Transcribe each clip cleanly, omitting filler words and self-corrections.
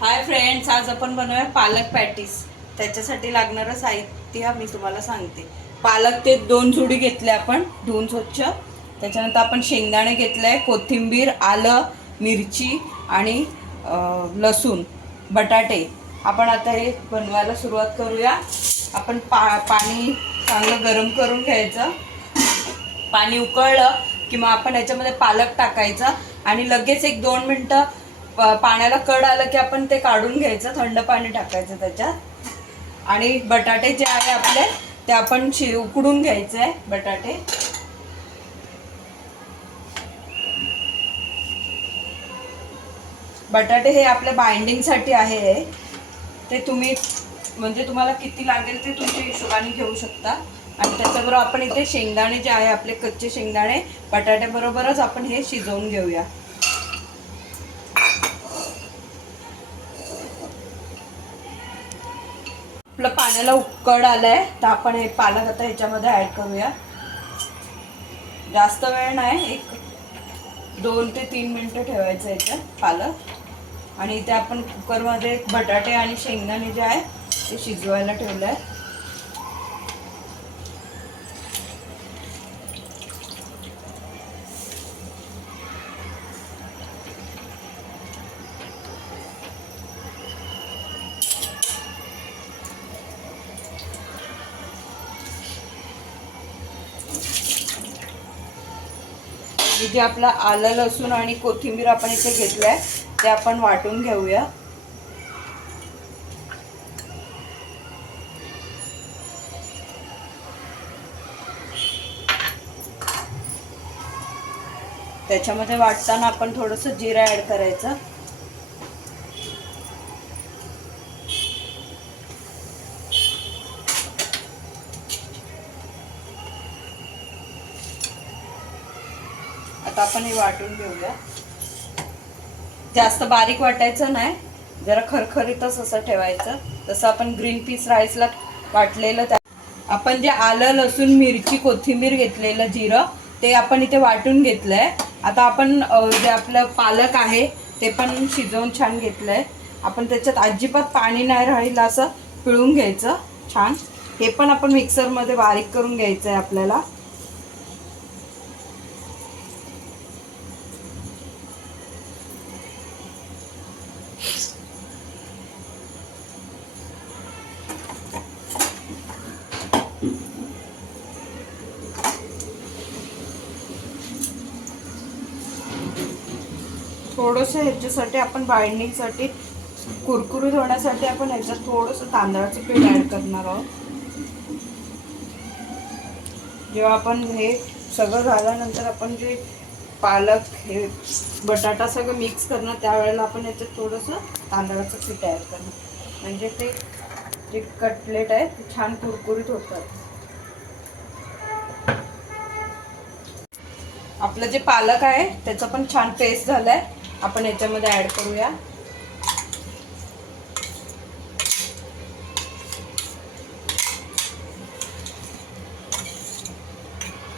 Hi friends, आज आपण बनवूया पालक पॅटीस. त्याच्यासाठी लागणारं साहित्य मी तुम्हाला सांगते. पालक ते 2 जुडी घेतले आपण धुवून स्वच्छ. त्याच्यानंतर आपण शेंगदाणे घेतले, कोथिंबीर, आलं, मिरची आणि लसूण, बटाटे. आपण आता हे बनवायला सुरुवात करूया. आपण पाणी चांगलं गरम करून घ्यायचं. पाणी उकळलं की मग आपण याच्यामध्ये पालक टाकायचा आणि लगेच 1-2 मिनटं पाण्याला कड आलं की आपण ते काढून घ्यायचं. थंड पाणी टाकायचं त्याच्यात. आणि बटाटे जे आहे आपले ते आपण उकडून घ्यायचे आहे. बटाटे हे आपल्या बाइंडिंगसाठी आहे. ते तुम्ही म्हणजे तुम्हाला किती लागेल ते तुमच्या हिशोबाने घेऊ शकता. आणि त्याच्याबरोबर आपण इथे शेंगदाणे जे आहे आपले कच्चे शेंगदाणे बटाट्याबरोबरच आपण हे शिजवून घेऊया. आपलं पाण्याला उकळ आलंय तर आपण हे पालक आता ह्याच्यामध्ये ऍड करूया. जास्त वेळ नाही, 2 ते 3 मिनिटं ठेवायचं याच्यात पालक. आणि इथे आपण कुकरमध्ये बटाटे आणि शेंगदाणे जे आहे ते शिजवायला ठेवलं आहे. इथे आपला आलं, लसूण आणि कोथिंबीर आपण इथे घेतलंय ते आपण वाटून घेऊया. त्याच्यामध्ये वाटताना आपण थोडंसं जिरं ऍड करायचं. आता आपण हे वाटून घेऊया. जास्त बारीक वाटायचं नाही, जरा खरखरीतच असं ठेवायचं, जसं आपण ग्रीन पीस राईसला वाटलेलं. आपण जे आलं, लसूण, मिरची, कोथिंबीर घेतलेलं, जिरं ते आपण इथे वाटून घेतलंय. आता आपण जे आपलं पालक आहे ते पण शिजवून छान घेतलंय. आपण त्याच्यात अजिबात पाणी नाही राहील असं पिळून घ्यायचं छान. हे पण आपण मिक्सरमध्ये बारीक करून घ्यायचं आहे आपल्याला. थोडंसं ह्याच्यासाठी आपण बाइंडिंगसाठी कुरकुरीत होण्यासाठी आपण ह्याच्यात थोडंसं तांदळाचं पीठ ॲड करणार आहोत. जेव्हा आपण हे सगळं झाल्यानंतर आपण जे पालक हे बटाटा सगळं मिक्स करणार त्यावेळेला आपण याच्यात थोडंसं तांदळाचं पीठ ॲड करणार, म्हणजे ते जे कटलेट आहे ते छान कुरकुरीत होतात. आपलं जे पालक आहे त्याचं पण छान पेस्ट झालंय, आपण याच्यामध्ये ऍड करूया.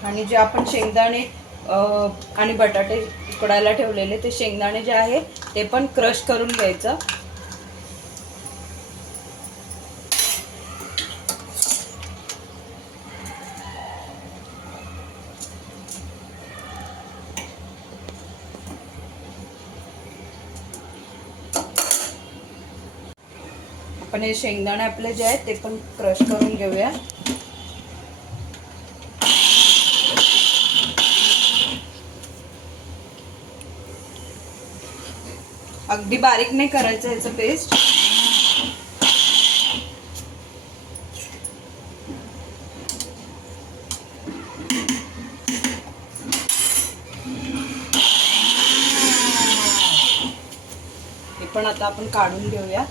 आणि जे आपण शेंगदाणे आणि बटाटे उकडायला ठेवलेले ते शेंगदाणे जे आहे ते पण क्रश करून घ्यायचं. आपण हे शेंगदाणे आपले जे आहेत ते पण क्रश करून घेऊया. अगदी बारीक नाही करायचं याचं पेस्ट. हे पण आता आपण काढून घेऊया.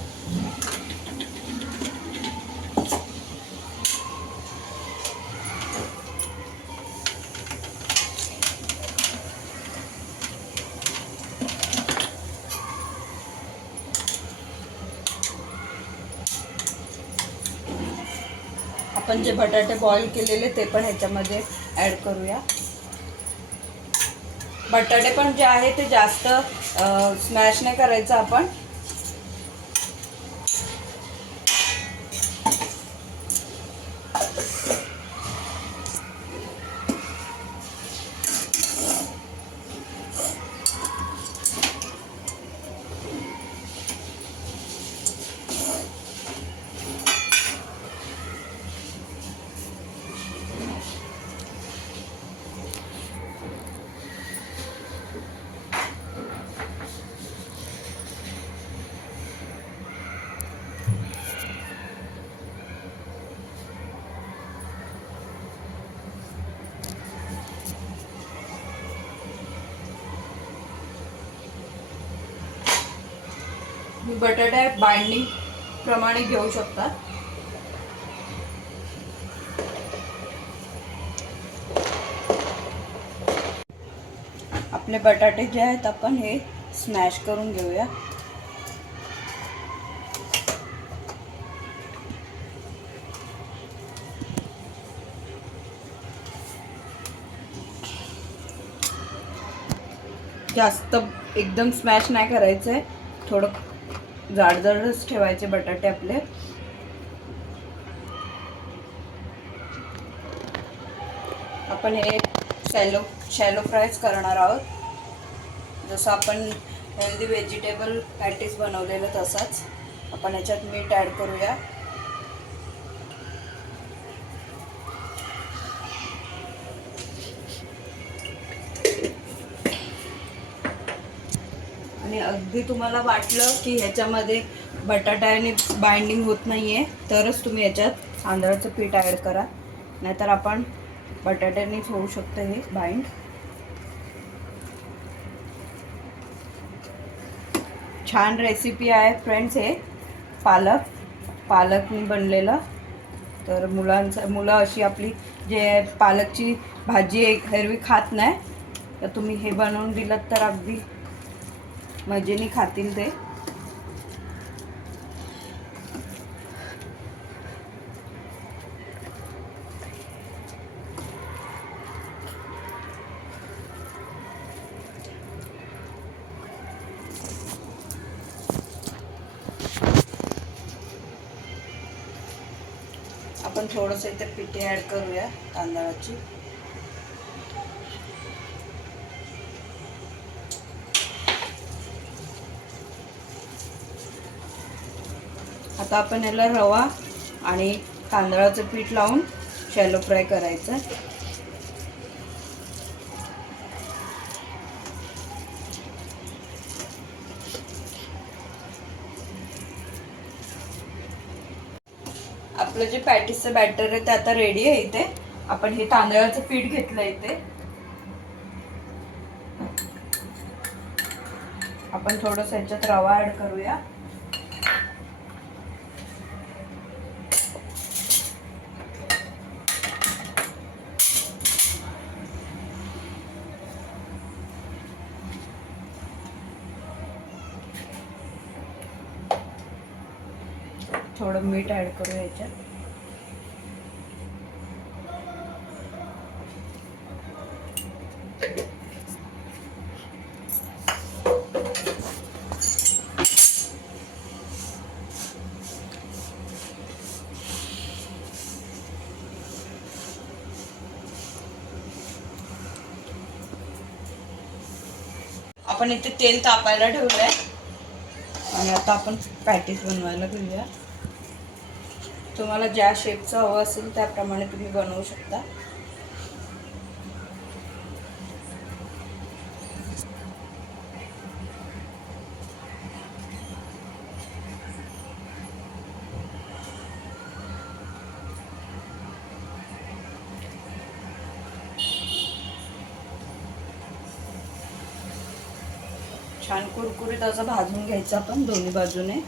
आपण जे बटाटे बॉईल केलेले ते पण ह्याच्यामध्ये ॲड करूया. बटाटे पण जे आहे ते जास्त स्मॅश नाही करायचं आपण. मी बटाटे बाइंडिंग प्रमाणे घेऊ शकता. आपले बटाटे जे आहेत आपण हे स्मॅश करून घेऊया. जास्त एकदम स्मॅश नाही करायचं आहे, थोडं जाडजाडच ठेवायचे बटाटे आपले. आपण हे शॅलो फ्रायच करणार आहोत, जसं आपण हेल्दी व्हेजिटेबल पॅटीस बनवलेलं तसाच. आपण याच्यात मीठ ॲड करूया. आणि अगदी तुम्हाला वाटलं की ह्याच्यामध्ये बटाट्याने बाइंडिंग होत नाही आहे तरच तुम्ही याच्यात तांदळाचं पीठ ॲड करा, नाहीतर आपण बटाट्यानेच होऊ शकतं हे बाइंड. छान रेसिपी आहे फ्रेंड्स. हे पालकनी बनलेलं. तर मुलं अशी आपली जे पालकची भाजी एरवी खात नाही, तर तुम्ही हे बनवून दिलं तर अगदी मजेने खातील ते. आपण थोडंसं इथे पिठी ॲड करूया तांदळाची. आता आपण याला रवा आणि तांदळाचं पीठ लावून शॅलो फ्राय करायचं. आपलं जे पॅटीसचं बॅटर आहे ते आता रेडी आहे. इथे आपण हे तांदळाचं पीठ घेतलं. इथे आपण थोडंसं ह्याच्यात रवा ॲड करूया. थोडं मीठ ॲड करूया याच्यात. आपण इथे तेल तापायला ठेवलंय आणि आता आपण पॅटीस बनवायला घेऊया. तुम्हाला ज्या शेपचं हवं असेल त्याप्रमाणे तुम्ही बनवू शकता. छान कुरकुरीत असं भाजून घ्यायचं आपण दोन्ही बाजूने.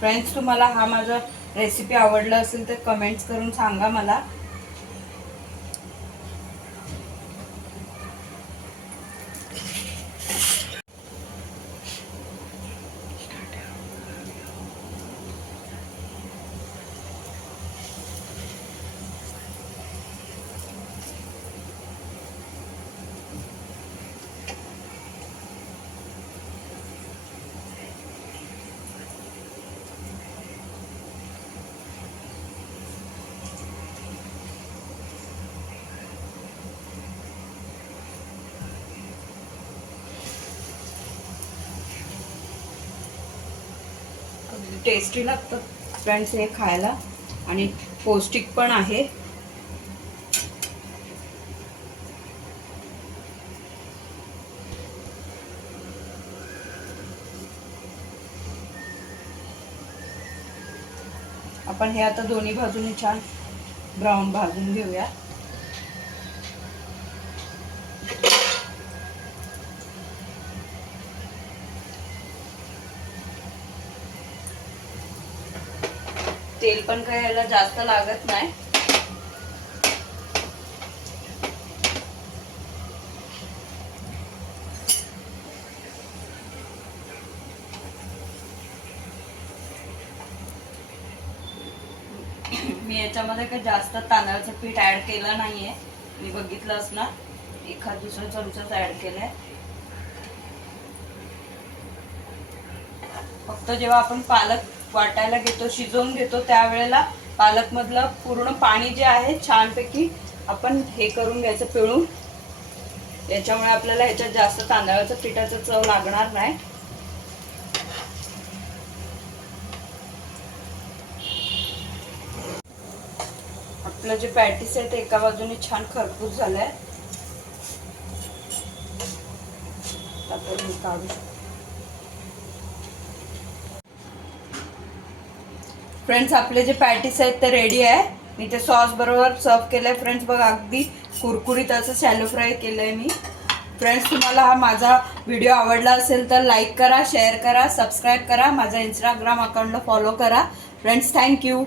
फ्रेंड्स, तुम्हाला हा माझा रेसिपी आवडला असेल तर कमेंट्स करून सांगा मला. टेस्टी लागतं फ्रेंड्स हे खायला आणि पौष्टिक पण आहे. आपण हे आता दोन्ही बाजूनी छान ब्राऊन भाजून घेऊया. तेल पण काही याला जास्त लागत नाही. मी याच्यामध्ये काही जास्त तांदळाचं पीठ ऍड केलं नाहीये. मी बघितलंच ना, एखाद दुसरा चमचाच ऍड केलाय. फक्त जेव्हा आपण पालक वाटायला घेतो, शिजवून घेतो, त्यावेळेला पालक मधलं पूर्ण पाणी जे आहे छानपैकी आपण हे करून घ्यायचं, पिळून. याच्यामुळे आपल्याला ह्याच्यात जास्त तांदळाचं पिठाचं चव लागणार नाही. आपलं जे पॅटीस आहे ते एका बाजूने छान खरपूस झालंय. आपण हे काढू शकतो. फ्रेंड्स, आपले जे पॅटीस आहेत ते रेडी आहे. मी ते सॉस बरोबर सर्व केलंय. फ्रेंड्स बघा, अगदी कुरकुरीत असं शॅलो फ्राय केलंय मी. फ्रेंड्स, तुम्हाला हा माझा व्हिडिओ आवडला असेल तर लाईक करा, शेअर करा, सबस्क्राईब करा, माझा इंस्टाग्राम अकाउंटला फॉलो करा. Friends, thank you.